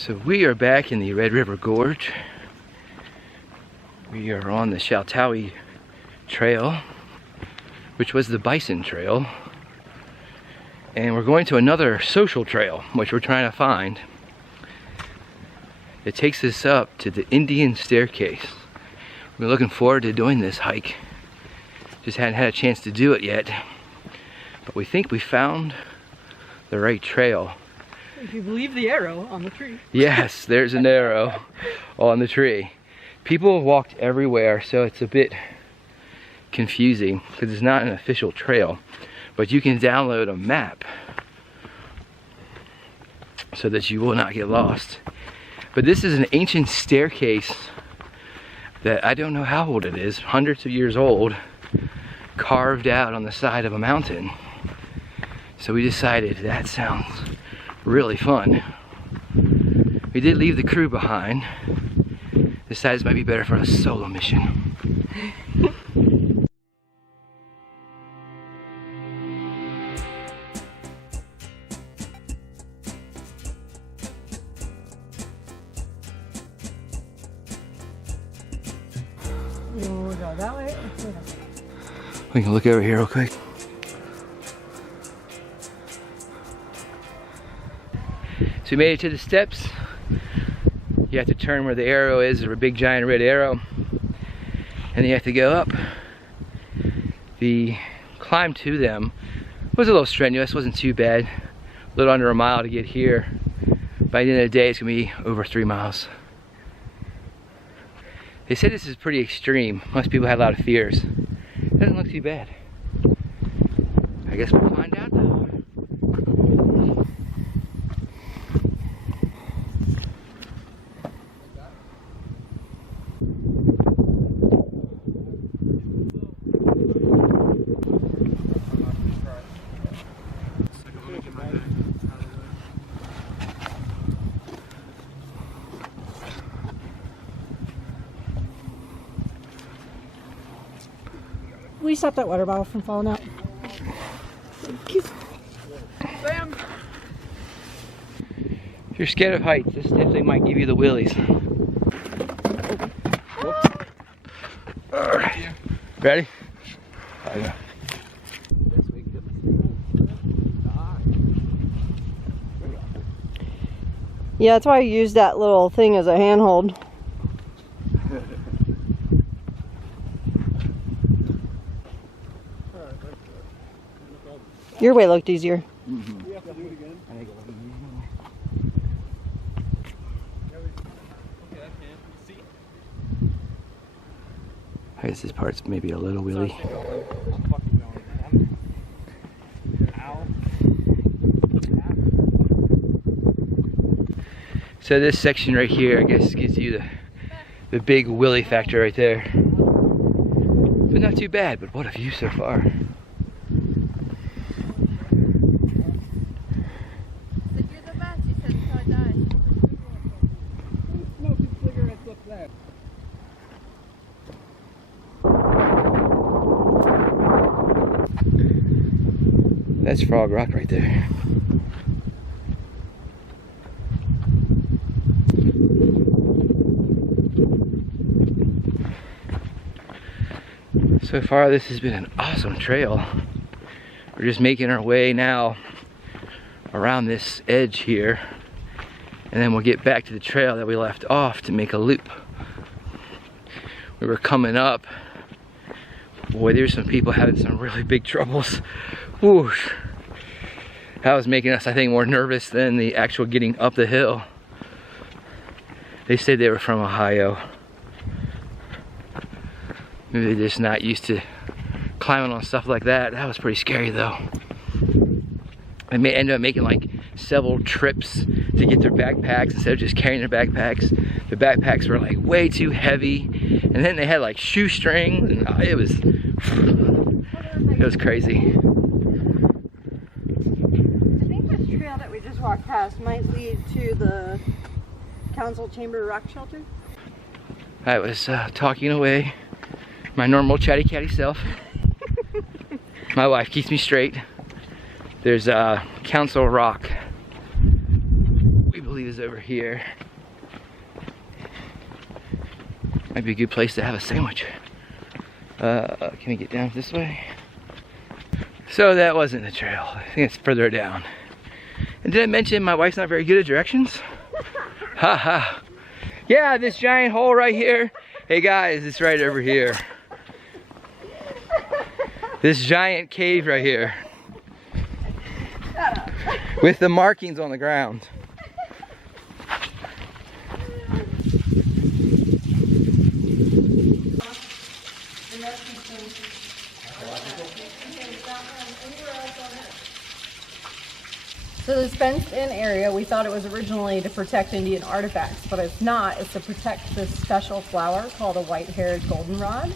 So we are back in the Red River Gorge. We are on the Shaltawi Trail, which was the Bison Trail. And we're going to another social trail, which we're trying to find. It takes us up to the Indian Staircase. We're looking forward to doing this hike. Just hadn't had a chance to do it yet. But we think we found the right trail. If you believe the arrow on the tree. Yes, there's an arrow on the tree. People walked everywhere, so it's a bit confusing because it's not an official trail. But you can download a map so that you will not get lost. But this is an ancient staircase that I don't know how old it is, hundreds of years old, carved out on the side of a mountain. So we decided that sounds really fun. We did leave the crew behind. Decided it might be better for a solo mission. We'll go that way. We can look over here real quick. So we made it to the steps. You have to turn where the arrow is, or a big giant red arrow. And then you have to go up. The climb to them was a little strenuous, wasn't too bad. A little under a mile to get here. By the end of the day, it's gonna be over 3 miles. They said this is pretty extreme. Most people had a lot of fears. It doesn't look too bad. I guess we'll find out though. Will you stop that water bottle from falling out? Bam. If you're scared of heights, this definitely might give you the willies. Alright. Ready? Yeah. Yeah, that's why I used that little thing as a handhold. Your way looked easier. Mm-hmm. We have to do it again. I guess this part's maybe a little wheelie. So this section right here, I guess, gives you the big wheelie factor right there. But not too bad, but what a view so far. That's Frog Rock right there. So far this has been an awesome trail. We're just making our way now around this edge here, and then we'll get back to the trail that we left off to make a loop. We were coming up. Boy, there's some people having some really big troubles. Whoosh. That was making us, I think, more nervous than the actual getting up the hill. They said they were from Ohio. Maybe they're just not used to climbing on stuff like that. That was pretty scary though. They may end up making like several trips to get their backpacks instead of just carrying their backpacks. The backpacks were like way too heavy, and then they had like shoestrings, and it was crazy. I think this trail that we just walked past might lead to the Council Chamber Rock Shelter. I was talking away, my normal chatty catty self. My wife keeps me straight. There's Council Rock, we believe, is over here. here. Might be a good place to have a sandwich. Can we get down this way? So that wasn't the trail. I think it's further down. And did I mention my wife's not very good at directions? Ha ha. Yeah, this giant hole right here. Hey guys, it's right over here. This giant cave right here. With the markings on the ground. So this fenced-in area, we thought it was originally to protect Indian artifacts, but it's not. It's to protect this special flower called a white-haired goldenrod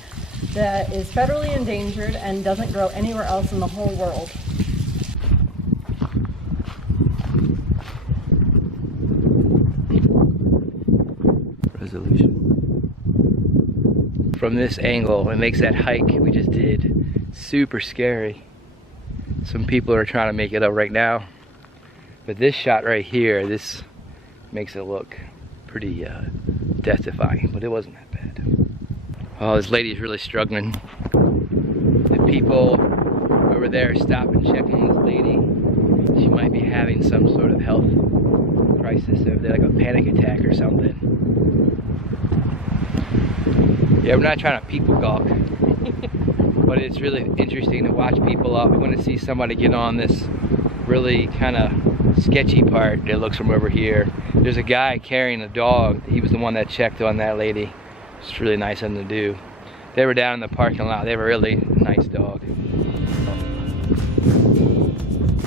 that is federally endangered and doesn't grow anywhere else in the whole world. Resolution. From this angle, it makes that hike we just did super scary. Some people are trying to make it up right now. But this shot right here, this makes it look pretty death-defying, but it wasn't that bad. Oh, this lady is really struggling. The people over there stop and check on this lady. She might be having some sort of health crisis over there, like a panic attack or something. Yeah, we're not trying to people gawk, but it's really interesting to watch people up. I want to see somebody get on this really kind of sketchy part. It looks from over here. There's a guy carrying a dog. He was the one that checked on that lady. It's really nice of them to do. They were down in the parking lot. They have a really nice dog.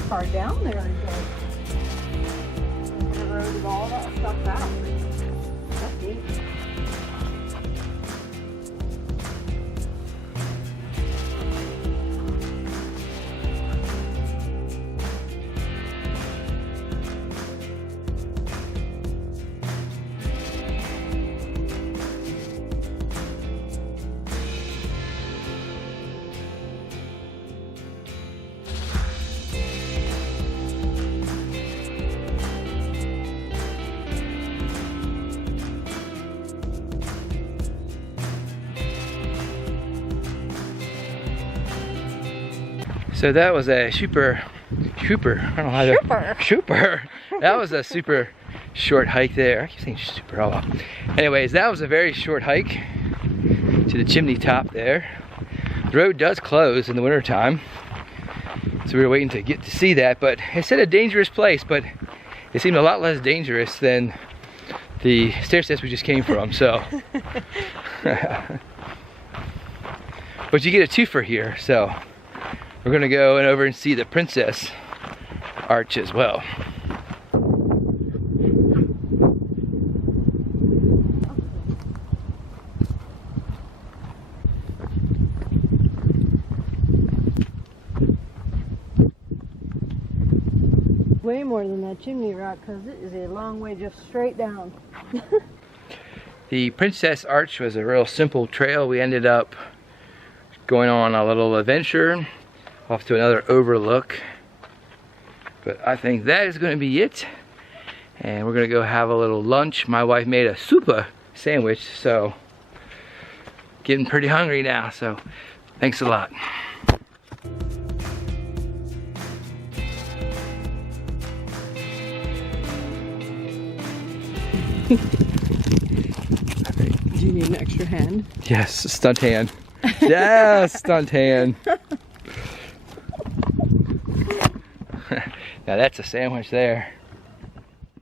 Far down there again. The road with all that stuff out. That's neat. So that was a super. I don't know how to. That was a super short hike there. I keep saying super. Oh well. Anyways, that was a very short hike to the chimney top there. The road does close in the winter time, so we were waiting to get to see that. But it said a dangerous place, but it seemed a lot less dangerous than the stair steps we just came from. So, but you get a twofer here. So we're gonna go over and see the Princess Arch as well. Way more than that chimney rock because it is a long way just straight down. The Princess Arch was a real simple trail. We ended up going on a little adventure off to another overlook. But I think that is going to be it. And we're going to go have a little lunch. My wife made a super sandwich, so getting pretty hungry now. So thanks a lot. Do you need an extra hand? Yes, stunt hand. Yes, stunt hand. Now that's a sandwich there.